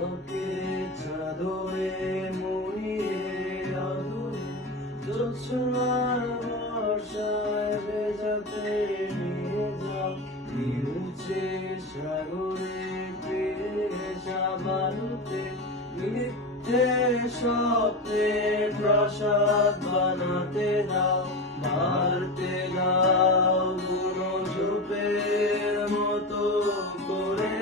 আমাকে চাদরে মুড়িয়ে আদরে জোছনার বর্ষায় ভেজাতে নিয়ে যাও নিউচে সাগরে ফিরে যাবানুতে মিথ্যে স্বপ্নে প্রাসাদ বানাতে দাও মারতে দাও বুনো ঝোপের মতো করে